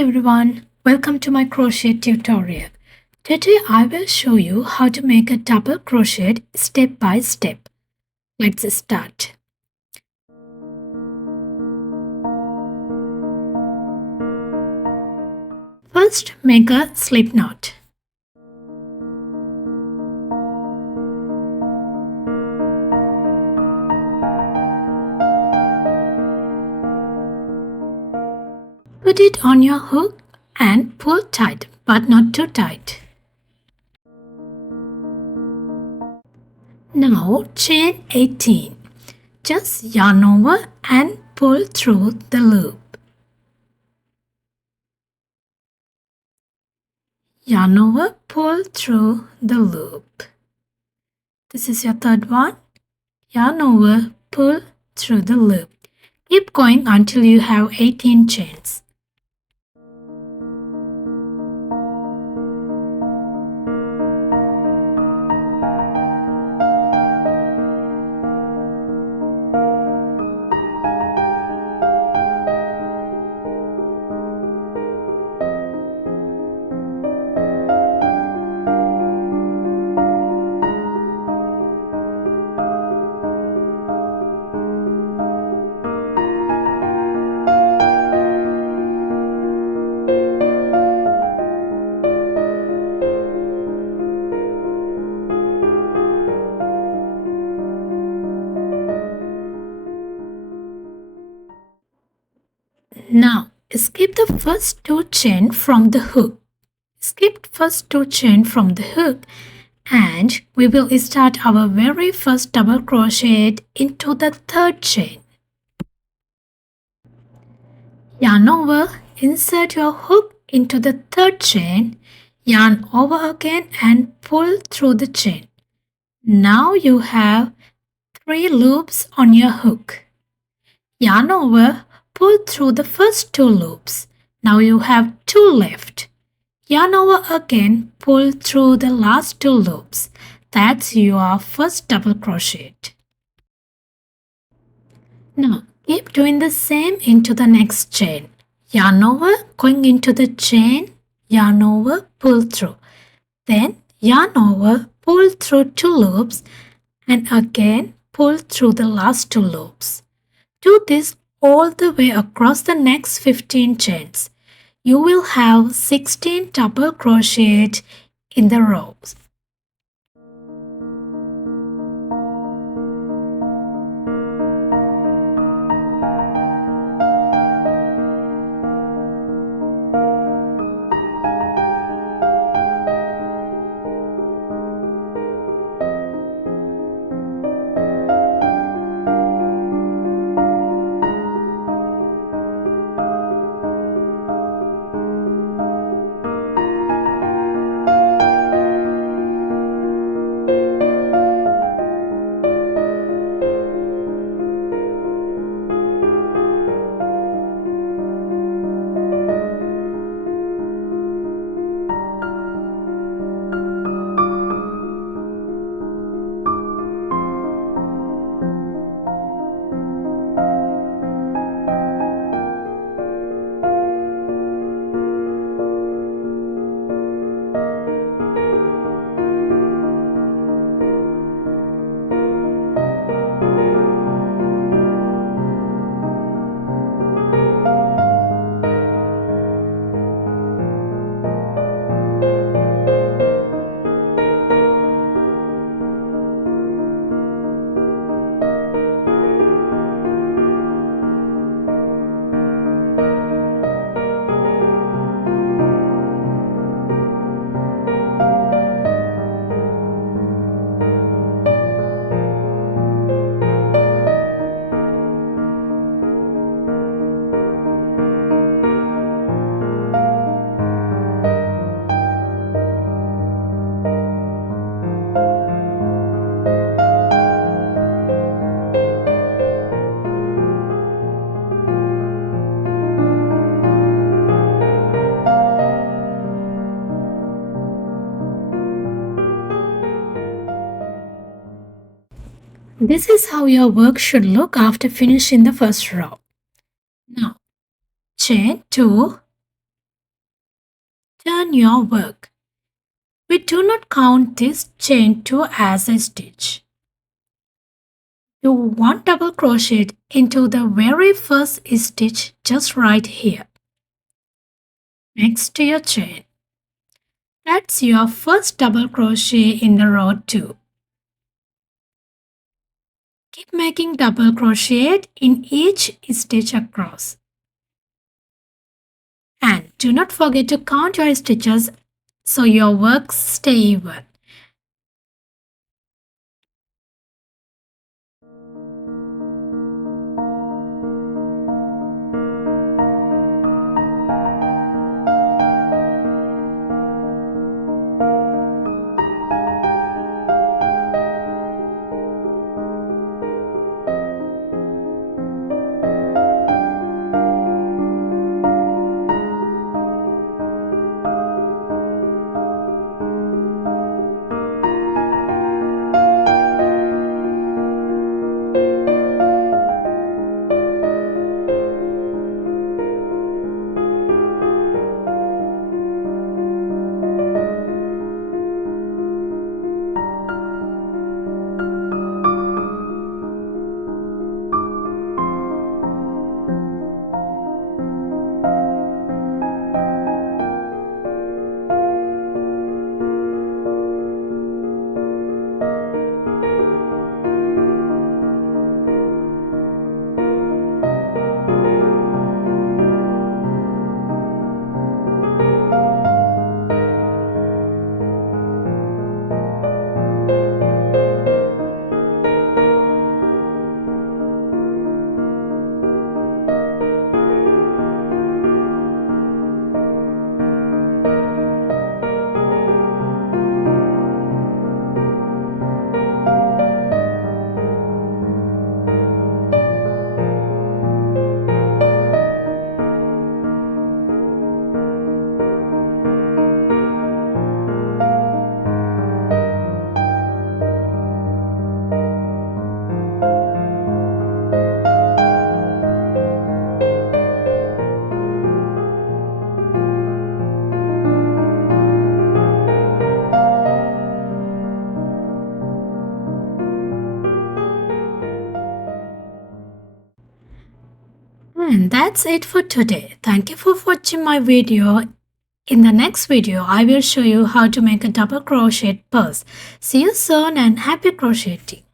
everyone, welcome to my crochet tutorial. Today I will show you how to make a double crochet step by step. Let's start. First, make a slip knot. Put it on your hook and pull tight, but not too tight. Now chain 18. Just yarn over and pull through the loop. Yarn over, pull through the loop. This is your third one. Yarn over, pull through the loop. Keep going until you have 18 chains. Now, skip the first two chains from the hook. Skip first two chains from the hook and we will start our very first double crochet into the third chain. Yarn over, insert your hook into the third chain, yarn over again and pull through the chain. Now you have 3 loops on your hook. Yarn over, pull through the first 2 loops. Now you have 2 left. Yarn over again, pull through the last 2 loops. That's your first double crochet. Now keep doing the same into the next chain. Yarn over, going into the chain, yarn over, pull through. Then yarn over, pull through 2 loops and again pull through the last 2 loops. Do this all the way across the next 15 chains. You will have 16 double crochet in the rows. This is how your work should look after finishing the first row. Now, chain 2, Turn your work. We do not count this chain 2 as a stitch. Do one double crochet into the very first stitch just right here, next to your chain. That's your first double crochet in the row 2. Keep making double crochet in each stitch across. And do not forget to count your stitches so your work stay even. And that's it for today. Thank you for watching my video. In the next video, I will show you how to make a double crochet purse. See you soon and happy crocheting.